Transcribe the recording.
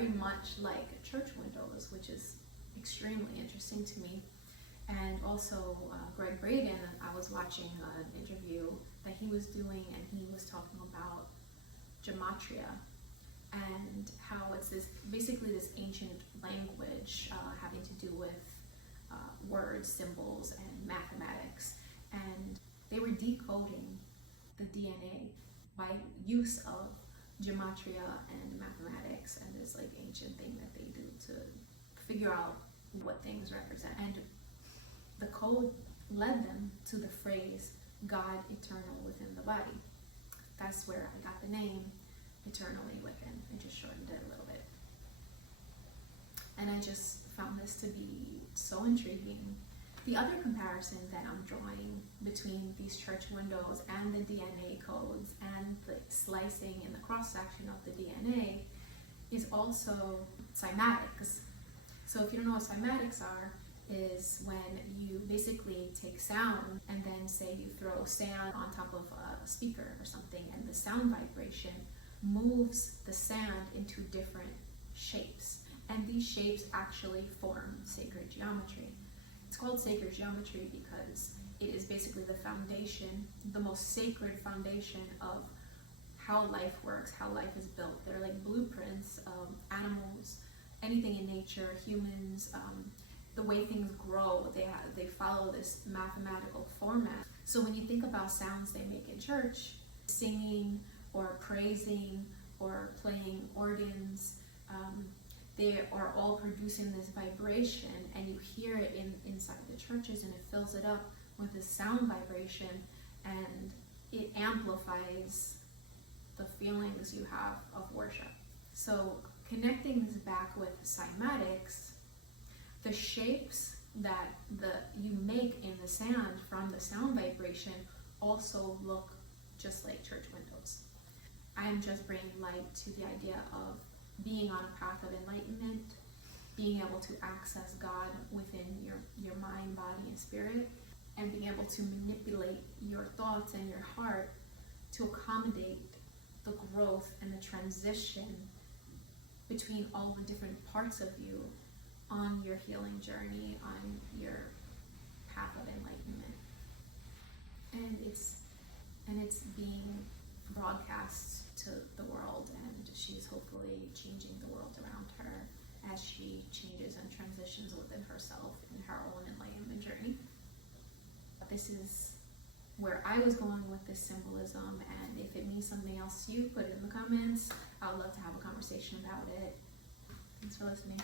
very much like church windows, which is extremely interesting to me. And also Greg Braden, I was watching an interview that he was doing, and he was talking about gematria and how it's this basically this ancient language having to do with words, symbols, and mathematics. And they were decoding the DNA by use of gematria and mathematics and this like ancient thing that they do to figure out what things represent. And the code led them to the phrase God eternal within the body. That's where I got the name eternally within. I just shortened it a little bit. And I just found this to be so intriguing. The other comparison that I'm drawing between these church windows and the DNA codes and the slicing and the cross-section of the DNA is also cymatics. So if you don't know what cymatics are, is when you basically take sound and then say you throw sand on top of a speaker or something, and the sound vibration moves the sand into different shapes. And these shapes actually form sacred geometry. It's called sacred geometry because it is basically the foundation, the most sacred foundation of how life works, how life is built. They're like blueprints of animals, anything in nature, humans, the way things grow, they follow this mathematical format. So when you think about sounds they make in church, singing or praising or playing organs, they are all producing this vibration, and you hear it inside the churches, and it fills it up with this sound vibration, and it amplifies the feelings you have of worship. So connecting this back with cymatics, the shapes that you make in the sand from the sound vibration also look just like church windows. I'm just bringing light to the idea of being on a path of enlightenment, being able to access God within your mind, body, and spirit, and being able to manipulate your thoughts and your heart to accommodate the growth and the transition between all the different parts of you on your healing journey, on your path of enlightenment. And it's being broadcast to the world, and she's hopefully changing the world around her as she changes and transitions within herself in her own enlightenment journey. This is where I was going with this symbolism, and if it means something else to you, put it in the comments. I would love to have a conversation about it. Thanks for listening.